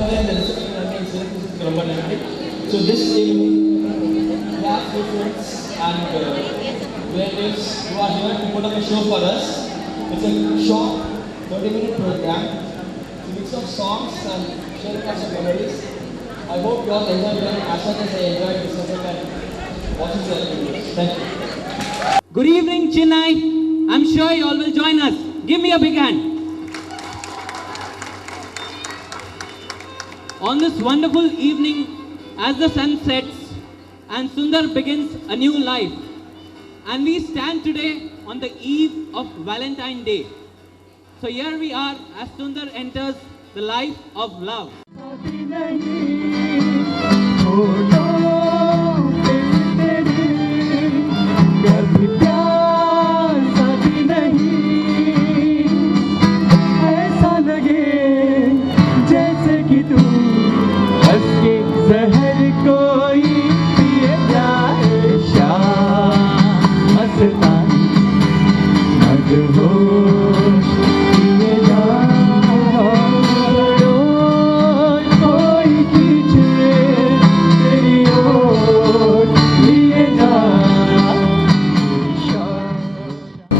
then the reception. So this evening, class students and relatives who are here to put up a show for us. It's a short 30-minute program. It's a mix of songs and sharing of some memories. I hope you all enjoy them as much as I enjoyed listening and watching the videos. Thank you. Good evening, Chennai. I'm sure you all will join us. Give me a big hand. On this wonderful evening, as the sun sets and Sundar begins a new life, and we stand today on the eve of Valentine's Day. So here we are as Sundar enters the life of love.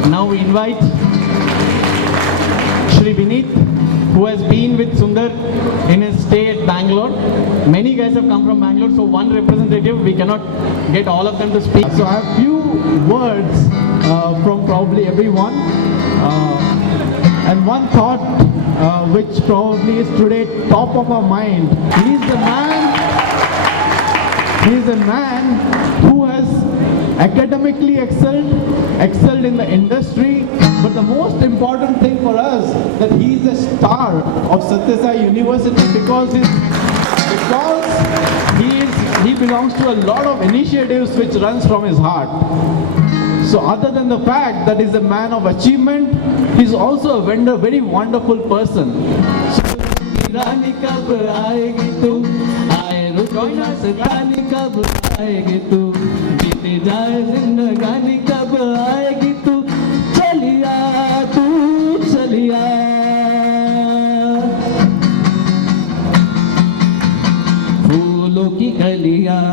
Now we invite Shri Vineet, who has been with Sundar in his stay at Bangalore. Many guys have come from Bangalore, so one representative, we cannot get all of them to speak. So I have few words from probably everyone, and one thought which probably is today top of our mind. He is a man who has academically excelled in the industry, but the most important thing for us that he is a star of Satya Sai University because he belongs to a lot of initiatives which runs from his heart. So other than the fact that he's a man of achievement, he's also a very wonderful person. Join us. बीते जाए जिंदगानी कब आएगी तू चलिया फूलों की कलियां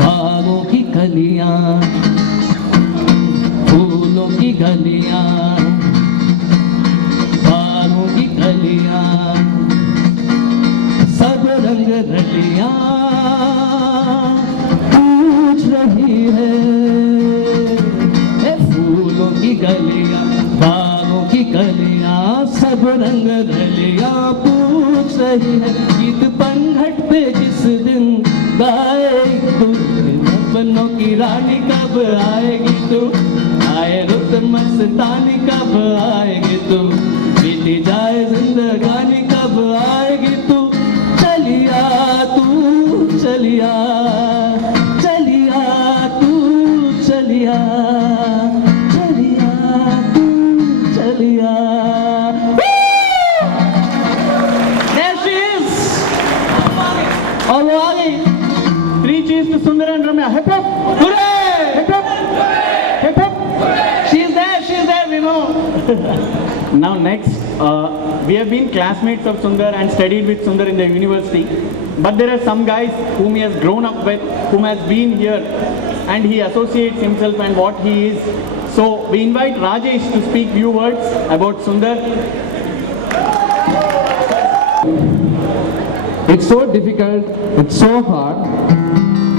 बागों की कलियां फूलों की गलियां बागों की कलियां सब रंग रलियां फूलों की गलियां बागों की कलियां सब रंग रलियां पूछ रही है गीत पंघट पे जिस दिन गाएगी तू सपनों की रानी कब आएगी तू आए रुत मस्तानी कब आएगी तू बीती जाए जिंदगानी कब आएगी तू चलिया चलिया There she is! All right. 3 cheers to Sundar and Ramya. Hip hip! Hooray! Hip hip! Hip hip! She's there, we know. Now next, we have been classmates of Sundar and studied with Sundar in the university. But there are some guys whom he has grown up with, whom has been here, and he associates himself and what he is. So we invite Rajesh to speak few words about Sundar. It's so difficult, it's so hard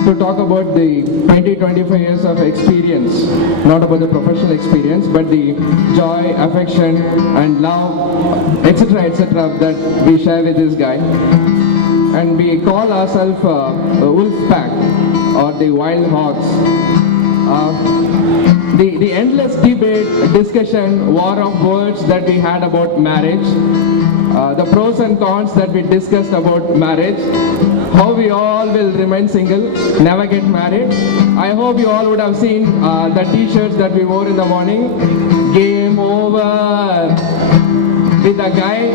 to talk about the 20-25 years of experience, not about the professional experience, but the joy, affection and love, etc. that we share with this guy. And we call ourselves Wolf Pack or the Wild Hogs. The endless debate, discussion, war of words that we had about marriage, the pros and cons that we discussed about marriage, how we all will remain single, never get married. I hope you all would have seen the t-shirts that we wore in the morning. Game over. With the guy,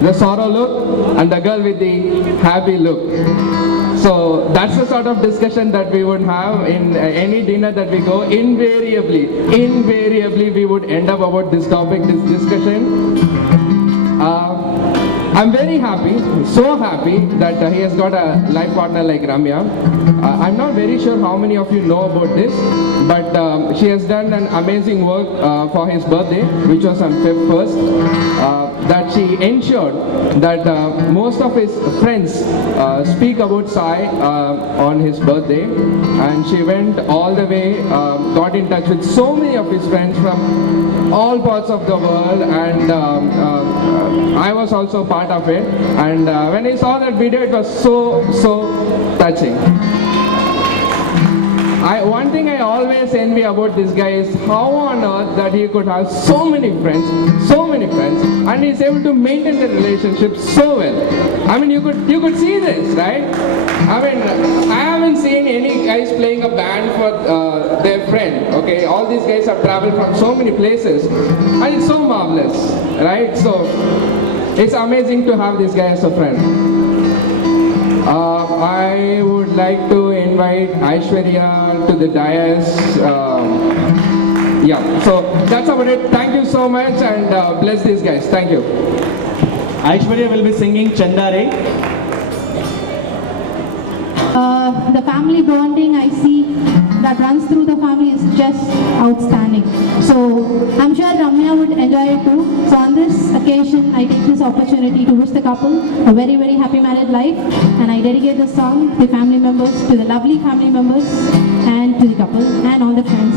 the sorrow look, and the girl with the happy look. So that's the sort of discussion that we would have in any dinner that we go. Invariably we would end up about this topic, this discussion. I'm very happy, so happy that he has got a life partner like Ramya. I'm not very sure how many of you know about this, but she has done an amazing work for his birthday, which was on Feb 1st. That she ensured that most of his friends speak about Sai on his birthday, and she went all the way, got in touch with so many of his friends from all parts of the world, and I was also part of it. And when I saw that video, it was so touching. One thing I always envy about this guy is how on earth that he could have so many friends, and he's able to maintain the relationship so well. I mean, you could see this, right? I mean, I haven't seen any guys playing a band for their friend. Okay, all these guys have traveled from so many places, and it's so marvelous, right? So it's amazing to have this guy as a friend. I would like to invite Aishwarya to the dais. Yeah, so that's about it. Thank you so much, and bless these guys. Thank you. Aishwarya will be singing Chandare. The family bonding I see that runs through the family is just outstanding. So I'm sure Ramya would enjoy it too. So on this occasion, I take this opportunity to wish the couple a very, very happy married life, and I dedicate this song to the family members, to the lovely family members, and to the couple and all the friends.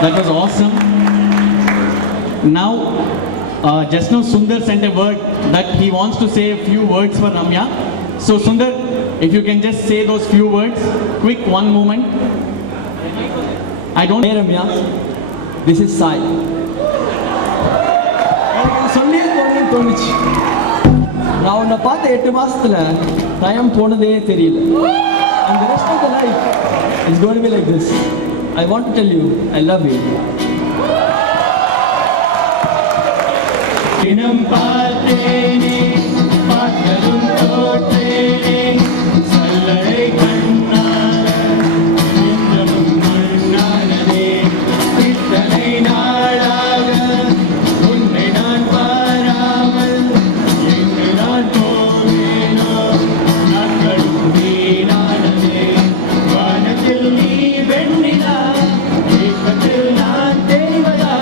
That was awesome. Now, just now Sundar sent a word that he wants to say a few words for Ramya. So Sundar, if you can just say those few words, quick, one moment. I don't. Hey Ramya, this is Sai. நான் உன்னை பார்த்த 8 மாசத்துல time போனதே தெரியல. And the rest of the life is going to be like this. I want to tell you, I love you. தினம் பார்த்தேனே பார்த்ததும் தோற்றேனே சல்லடை கண்ணால இன்றமும் மண்ணானதே இத்தனை நாளாக உன்னை நான் பாராமல் எங்கு நான் போவேனோ நாட்களும் வீணானதே வானத்தில் நீ வெண்ணிலா தீபத்தில் நான் தேவதா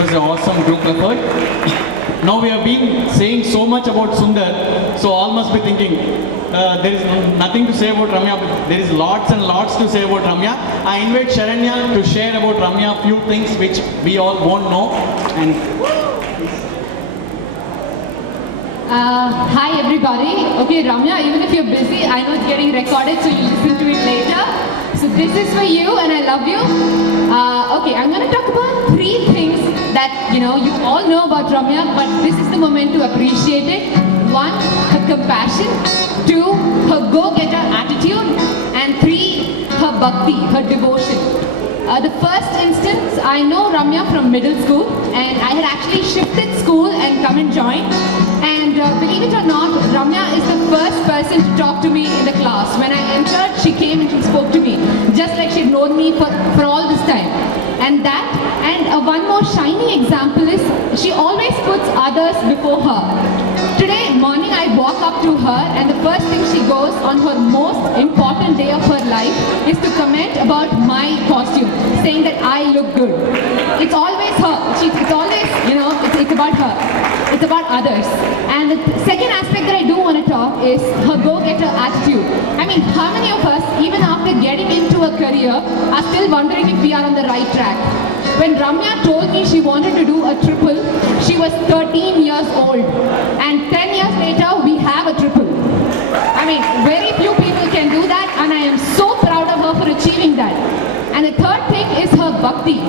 was an awesome group effort. Now we have been saying so much about Sundar, so all must be thinking, there is nothing to say about Ramya, but there is lots and lots to say about Ramya. I invite Sharanya to share about Ramya a few things which we all won't know. And hi everybody. Okay, Ramya, even if you're busy, I know it's getting recorded, so you listen to it later. So this is for you, and I love you. Okay, I'm going to talk about 3 things that you all know about Ramya, but this is the moment to appreciate it. 1, her compassion. 2, her go-getter attitude. And 3, her bhakti, her devotion. The first instance, I know Ramya from middle school, and I had actually shifted school and come and joined. And believe it or not, Ramya is the first person to talk to me in the class. When I entered, she came and she spoke to me, just like she'd known me for all this time. And one more shining example is she always puts others before her. Today morning I walk up to her and the first thing she goes on her most important day of her life is to comment about my costume, saying that I look good. It's always her. It's always, it's about her. It's about others. And the second aspect that I do want to talk is her go-getter attitude. I mean, how many of us, even after getting into a career, are still wondering if we are on the right track? When Ramya told me she wanted to do a triple, she was 13 years old. And 10 years later, we have a triple. I mean, very few people can do that, and I am so proud of her for achieving that. And the third thing is her bhakti.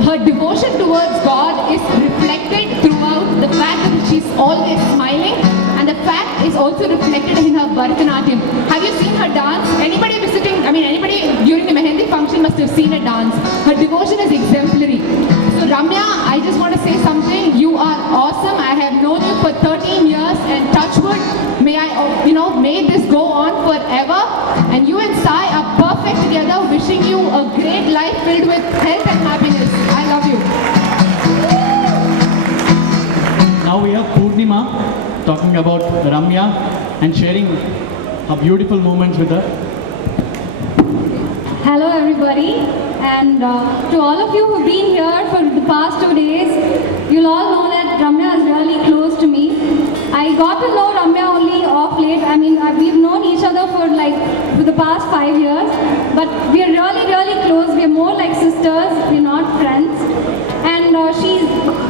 Her devotion towards God is reflected throughout the fact that she's always smiling, and the fact is also reflected in her Bharatanatyam. Have you seen her dance? Anybody during the Mehendi function must have seen her dance. Her devotion is exemplary. So Ramya, I just want to say something. You are awesome. I have known you for 13 years, and touch wood, may this go on forever. And you and Sai are perfect together. Wishing you a great life filled with health and happiness. I love you. now we have Purnima talking about Ramya and sharing her beautiful moments with her. Hello everybody, and to all of you who've been here for the past 2 days, you'll all know that Ramya is really close to me. I got to know Ramya only off late. I mean, we've known each other for the past 5 years, but we're really, really close. We're more like sisters, we're not friends. And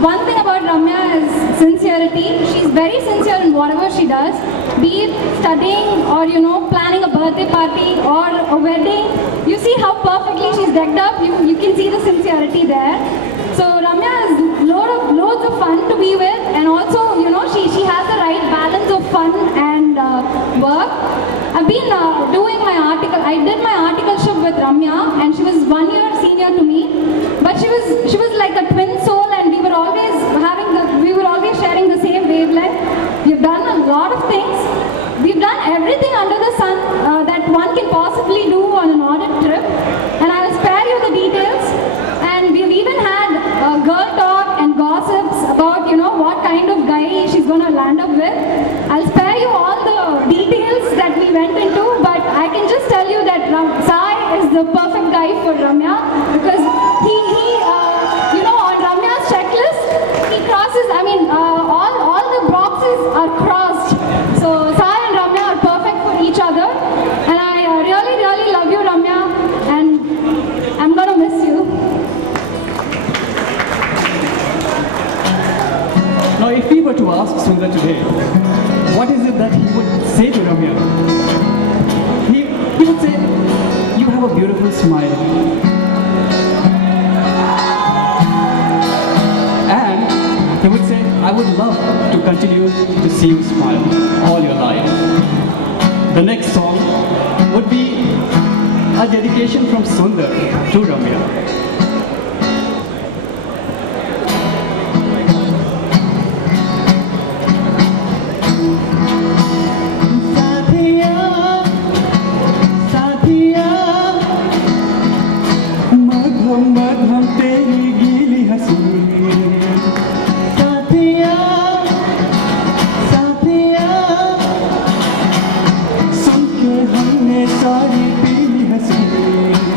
one thing about Ramya is sincerity. She's very sincere in whatever she does, be it studying or planning a birthday party or a wedding. You see how perfectly she's decked up. You can see the sincerity there. So Ramya is loads of fun to be with, and also she has the right balance of fun and work. I've been doing my article. I did my articleship with Ramya, and she was 1 year senior to me. But she was like a twin soul, and we were always sharing the same wavelength. We've done a lot of things. We've done everything under the sun that one can possibly do on an audit trip. And I'll spare you the details. And we've even had girl talk and gossips about what kind of guy she's going to land up with. I'll spare you all the details that we went into, but I can just tell you that Sai is the perfect guy for Ramya, because he on Ramya's checklist, he crosses, all the boxes are crossed. So Sai and Ramya are perfect for each other, and I really, really love you, Ramya, and I'm gonna miss you. Now, if we were to ask Sundar today, what is it that he would say to Ramya? He would say, "You have a beautiful smile." And he would say, "I would love to continue to see you smile all your life." The next song would be a dedication from Sundar to Ramya.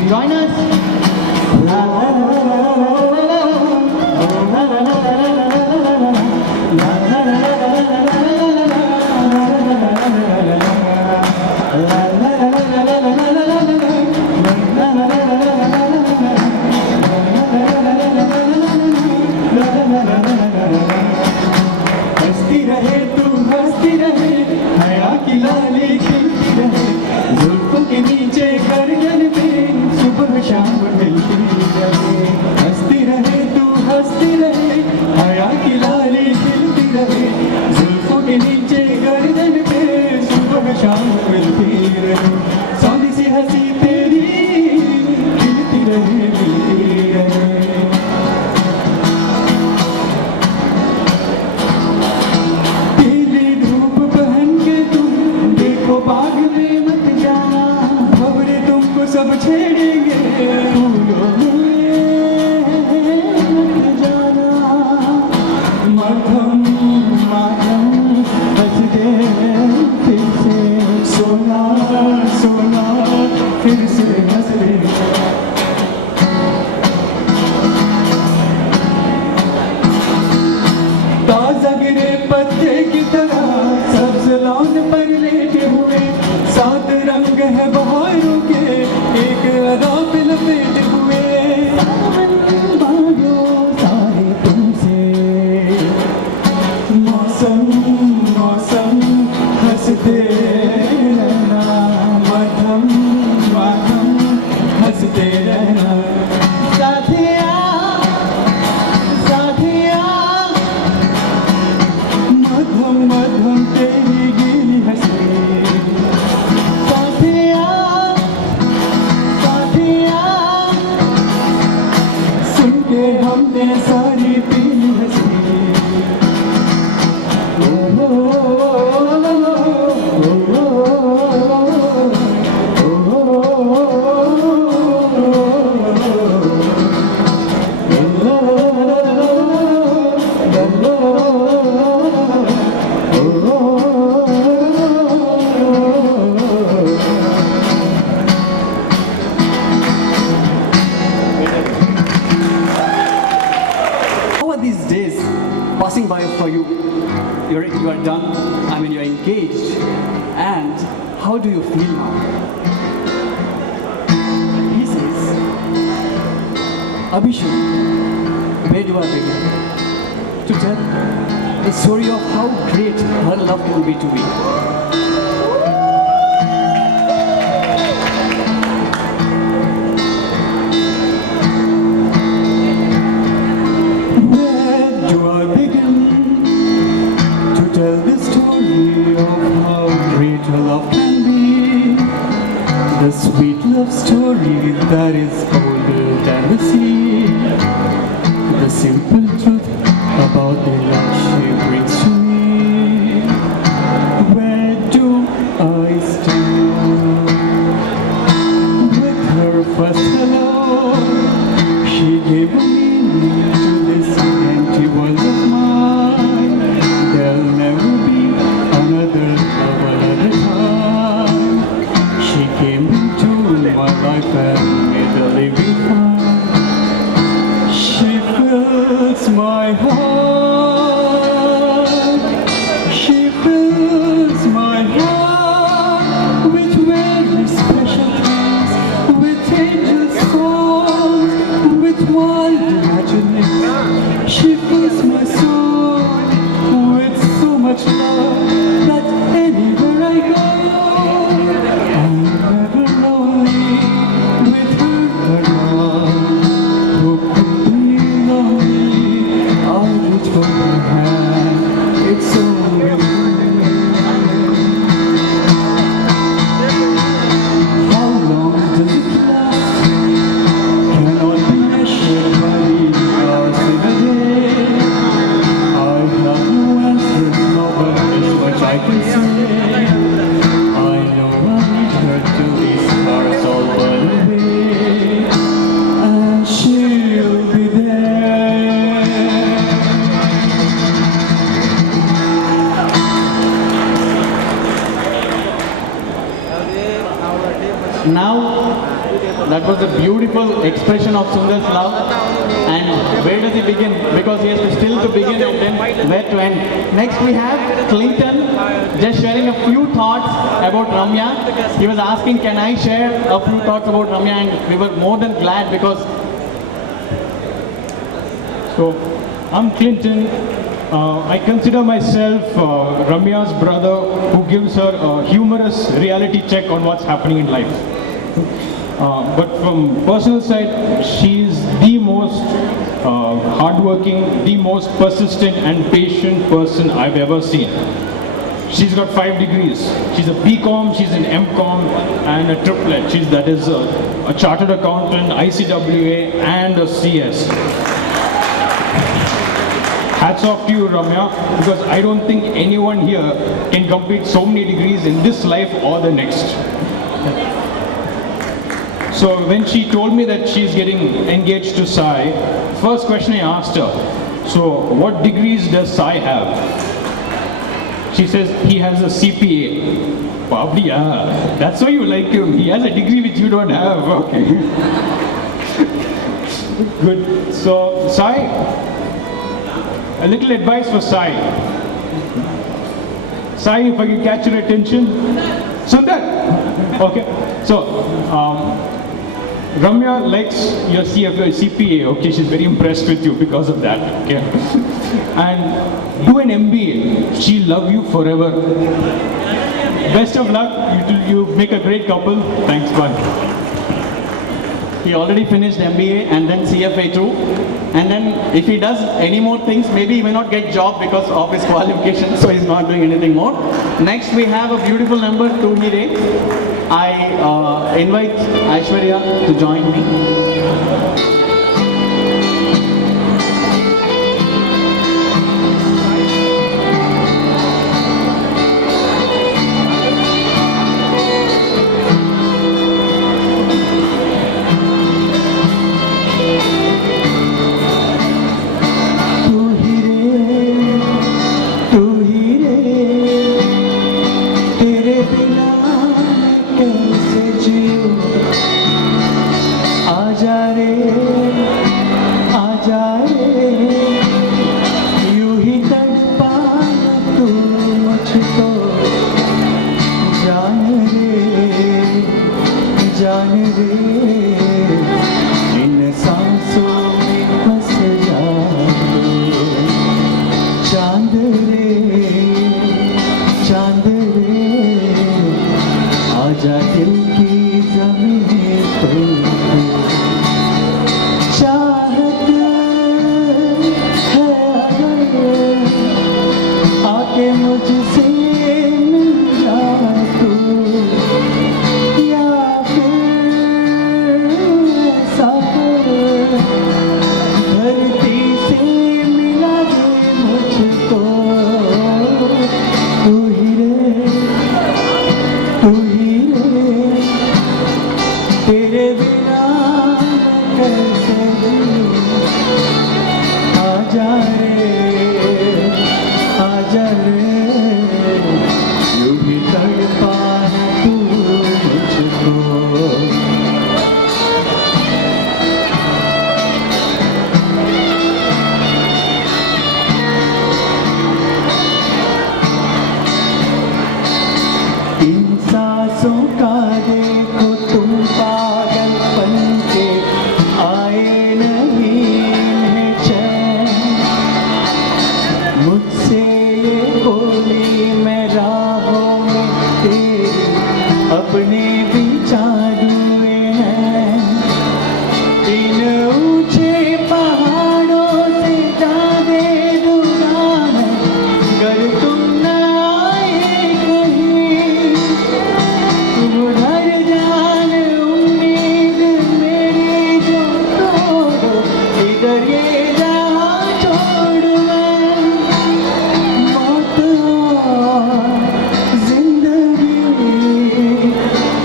Join us. La, la, la, la, la, la, la, la, la, la, मिलती रहे, सौंधी सी हंसी तेरी खिलती रहे, मिलती रहे। पीली धूप पहन के तुम देखो बाग में मत जाना, खबरें तुमको सब छेड़ेंगे, फूलों में मत जाना। मध्यम माध्यम हंस दे फिर से, सोना सोना फिर से हंस दे। ताजा गिरे पत्ते की तरह सब्ज लॉन पर लेटे हुए, सात रंग है बहारों के एक अदा पे लपेटे हुए। सारे तुमसे मौसम मौसम हंसते रहना, मध्यम मध्यम हंसते रहना। साथिया साथिया मध्यम मध्यम तेरी गीली हंसी। साथिया साथिया सुन के हमने सारी पीली हंसी। How are these days passing by for you? You are done, I mean, you are engaged, and how do you feel now? He says, Abhishek, where do I begin to tell the story of how great her love can be to me? Where do I begin to tell the story of how great her love can be? The sweet love story that is older than the sea. The simple truth about the love she brings to me. Where do I stand? With her first hello, she gave a meaning to this empty world of mine. There'll never be another love, another time. She came into my life and made a living fine. She fills my heart. She fills my heart with very special things, with angel songs, with wild imaginings. She fills my soul with so much love that anywhere I go, I'm never lonely with her around. Who could be lonely? I'll reach for her hand. It's only you. How long does it last? Cannot be measured by the hours in a day. I have no answers now, but this much I can say. I know I need her till these stars all burn away, and she'll be there. Now, that was a beautiful expression of Sundar's love. And where does he begin? Because he has to still to begin and then where to end. Next we have Clinton, just sharing a few thoughts about Ramya. He was asking, can I share a few thoughts about Ramya? And we were more than glad because... So, I'm Clinton. I consider myself Ramya's brother who gives her a humorous reality check on what's happening in life. But from personal side, she's the most hardworking, the most persistent and patient person I've ever seen. she's got 5 degrees. She's a BCom, she's an MCom, and a triplet. That is a chartered accountant, ICWA, and a CS. Hats off to you, Ramya, because I don't think anyone here can complete so many degrees in this life or the next. So when she told me that she's getting engaged to Sai, first question I asked her, so what degrees does Sai have? She says he has a CPA. Probably, yeah. That's why you like him. He has a degree which you don't have. Okay. Good. So Sai, a little advice for Sai. Sai, if I can catch your attention. Sundar. Okay. So Ramya likes your CPA, okay, she's very impressed with you because of that, okay. And do an MBA, she'll love you forever. Best of luck, you make a great couple. Thanks, bye. He already finished MBA and then CFA too. And then if he does any more things, maybe he may not get job because of his qualifications, so he's not doing anything more. Next we have a beautiful number, Tu Hi Re. I invite Aishwarya to join me.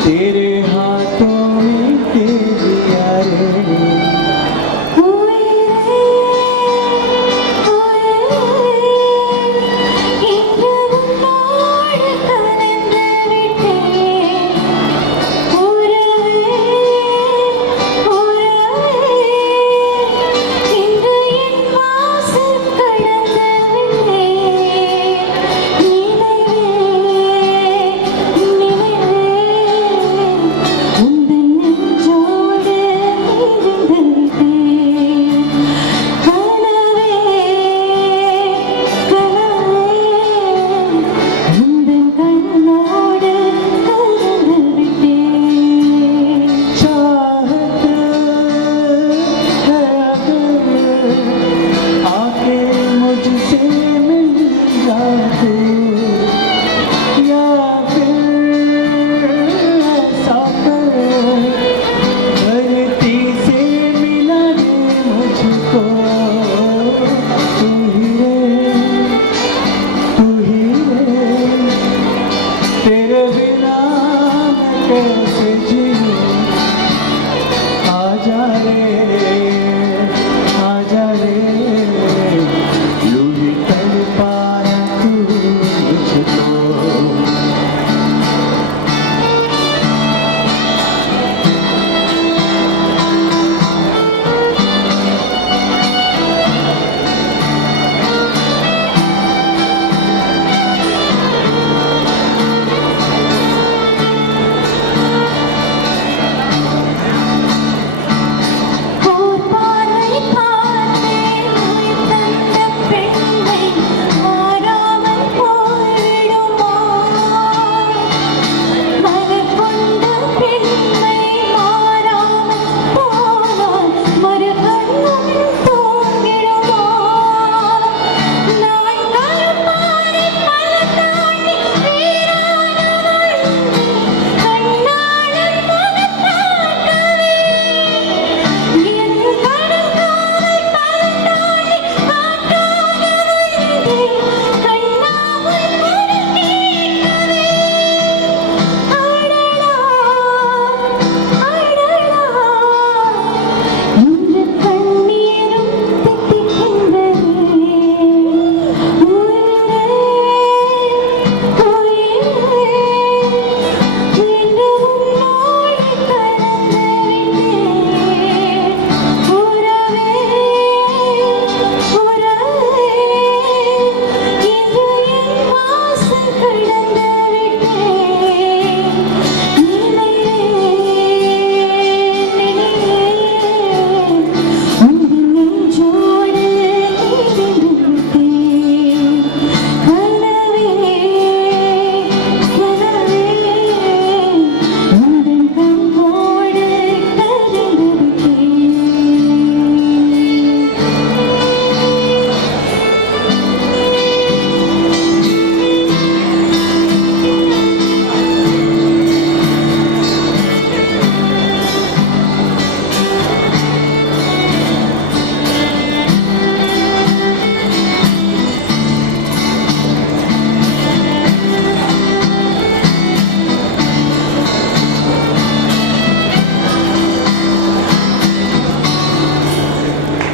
तेरे हाथ कैसे जीऊं आजा रे यूं ही तड़पाया तू मुझको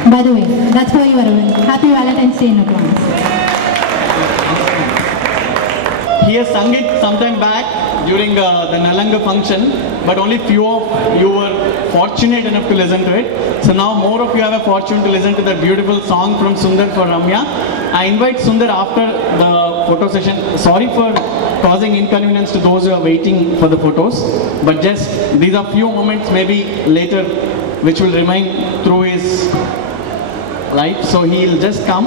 By the way, that's for you, Arvind. Happy Valentine's Day in advance. He has sung it sometime back during the Nalanga function, but only few of you were fortunate enough to listen to it. So now more of you have a fortune to listen to that beautiful song from Sundar for Ramya. I invite Sundar after the photo session. Sorry for causing inconvenience to those who are waiting for the photos, but just these are few moments maybe later which will remain through his life. So he'll just come,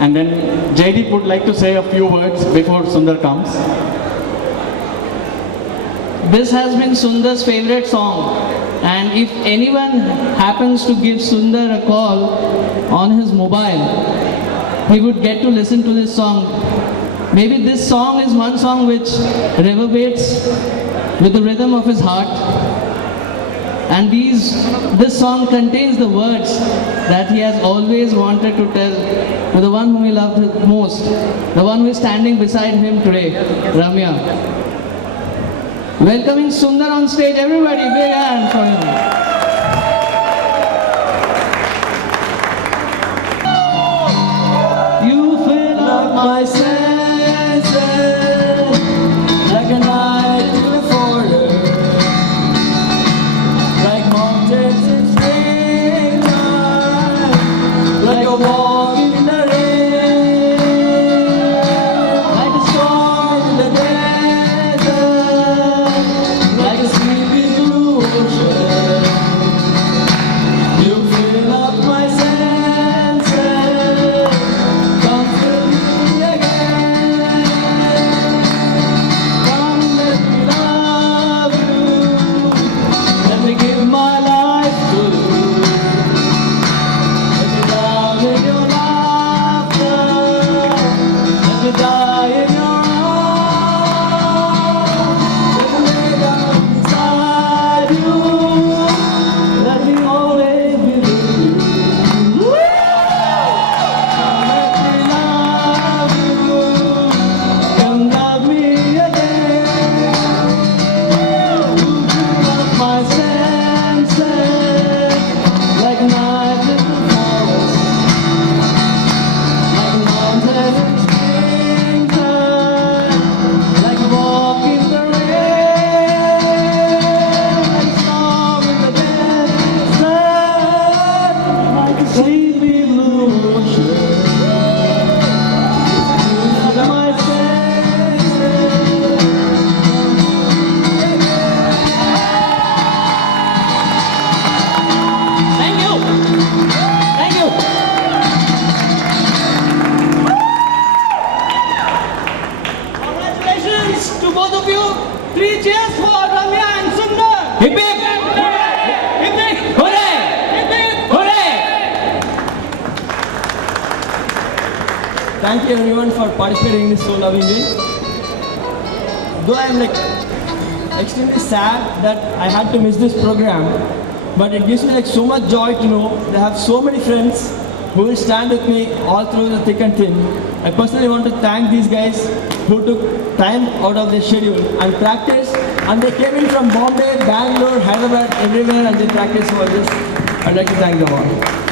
and then Jaideep would like to say a few words before Sundar comes. This has been Sundar's favorite song, and if anyone happens to give Sundar a call on his mobile, he would get to listen to this song. Maybe this song is one song which reverberates with the rhythm of his heart, and this song contains the words that he has always wanted to tell to the one whom he loved most, the one who is standing beside him today, Ramya. Welcoming Sundar on stage, everybody, big hand for him. You fill up my senses like a night in a forest, like mountains in springtime, like a walk in the rain, like a storm in the desert, like a sleeping blue ocean. You fill up my senses, comfort me again. thank you everyone for participating in this so lovingly. Though I'm like extremely sad that I had to miss this program, but it gives me like so much joy to know that I have so many friends who will stand with me all through the thick and thin. I personally want to thank these guys who took time out of their schedule and practiced, and they came in from Bombay, Bangalore, Hyderabad, everywhere, and they practiced for this. I'd like to thank them all.